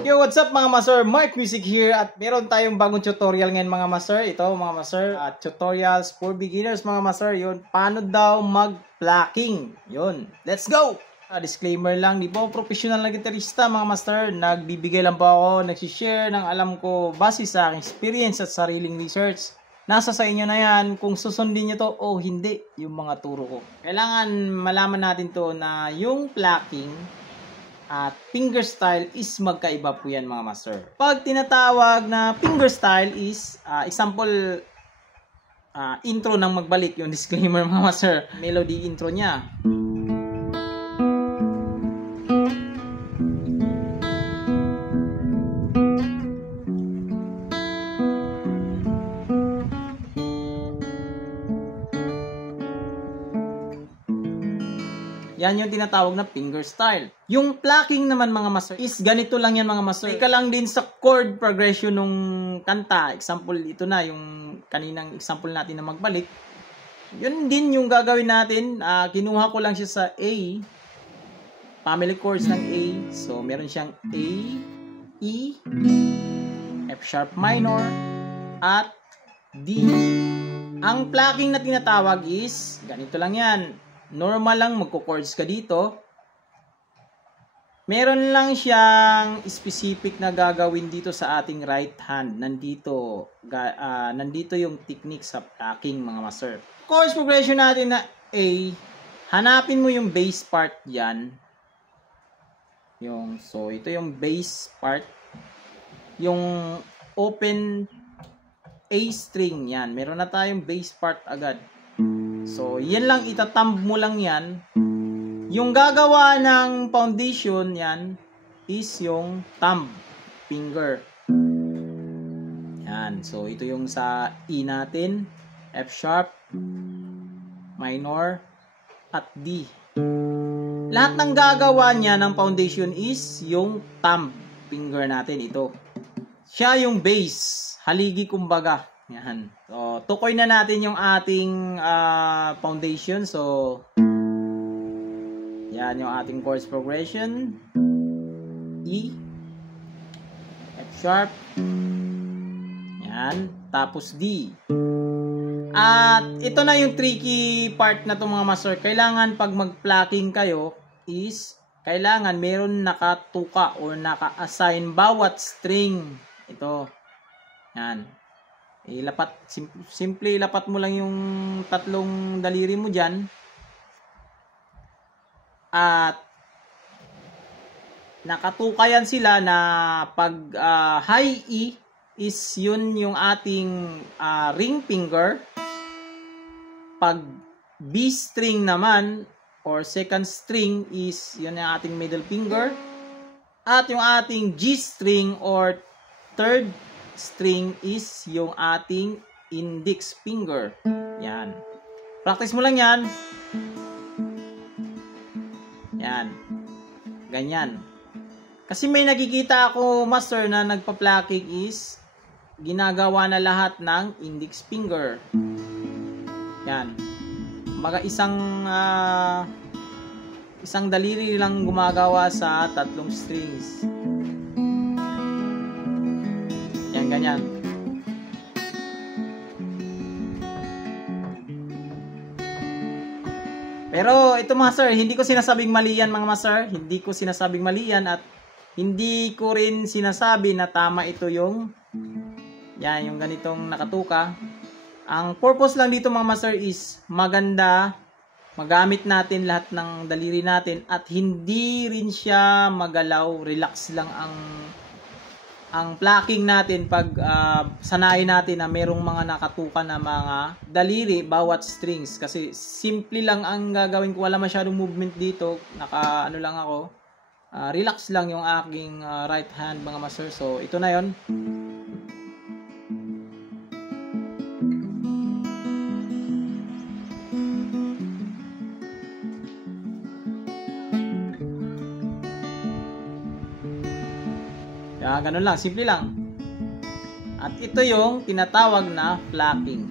Yo, what's up mga master? Mark Music here at meron tayong bagong tutorial ngayon mga master. Ito mga master, tutorials for beginners mga master. Yun, paano daw mag-plucking. Yun, let's go! Disclaimer lang, di po professional na gitarista mga master. Nagbibigay lang po ako, nagsishare ng alam ko base sa aking experience at sariling research. Nasa sa inyo na yan kung susundin nyo to o hindi yung mga turo ko. Kailangan malaman natin to na yung plucking at fingerstyle is magkaiba po yan mga master. Pag tinatawag na fingerstyle is, example, intro ng magbalik, yung disclaimer mga master, melody intro niya. Yan yung tinatawag na fingerstyle. Yung plucking naman mga master is ganito lang yan mga master. Ika lang din sa chord progression nung kanta. Example, ito na yung kaninang example natin na magbalik. Yun din yung gagawin natin. Kinuha ko lang siya sa A. Family chords ng A. So, meron siyang A, E, F sharp minor, at D. Ang plucking na tinatawag is, ganito lang yan. Normal lang, magko-chords ka dito. Meron lang siyang specific na gagawin dito sa ating right hand. Nandito yung technique sa plucking mga master. Chords progression natin na A, hanapin mo yung bass part yan. So, ito yung bass part. Yung open A string yan. Meron na tayong bass part agad. So, yan lang, itathumb mo lang yan. Yung gagawa ng foundation yan is yung thumb finger. Yan. So, ito yung sa E natin, F sharp, minor, at D. Lahat ng gagawa niya ng foundation is yung thumb finger natin, ito. Siya yung base, haligi kumbaga. Yan. So, tukoy na natin yung ating foundation. So, yan yung ating chords progression. E, F sharp. Yan. Tapos D. At ito na yung tricky part na to mga master. Kailangan pag mag-plucking kayo is kailangan meron nakatuka or naka-assign bawat string. Ito. Yan. Simple ilapat mo lang yung tatlong daliri mo dyan. At nakatukayan sila na pag high E is yun yung ating ring finger. Pag B string naman or second string is yun yung ating middle finger. At yung ating G string or third string is yung ating index finger. Yan. Practice mo lang yan. Yan. Ganyan. Kasi may nakikita ako, master, na nagpa-plucking is ginagawa na lahat ng index finger. Yan. Baga isang daliri lang gumagawa sa tatlong strings. Ganyan. Pero ito master, hindi ko sinasabing mali yan mga master. Hindi ko sinasabing mali yan at hindi ko rin sinasabi na tama ito yung yan, yung ganitong nakatuka. Ang purpose lang dito mga master is maganda magamit natin lahat ng daliri natin at hindi rin siya magalaw, relax lang ang plucking natin pag sanayin natin na merong mga nakatuka na mga daliri bawat strings. Kasi simple lang ang gagawin ko, wala masyadong movement dito, ano lang ako, relax lang yung aking right hand mga master. So ito na yon. Ganun lang, simple lang. At ito yung tinatawag na plucking.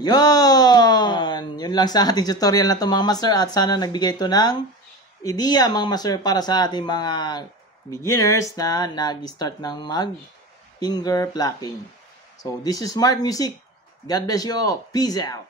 Yun lang sa ating tutorial na to mga master, at sana nagbigay ito ng ideya mga master para sa ating mga beginners na nag-start ng mag finger plucking. So this is Mark Music. God bless you all. Peace out.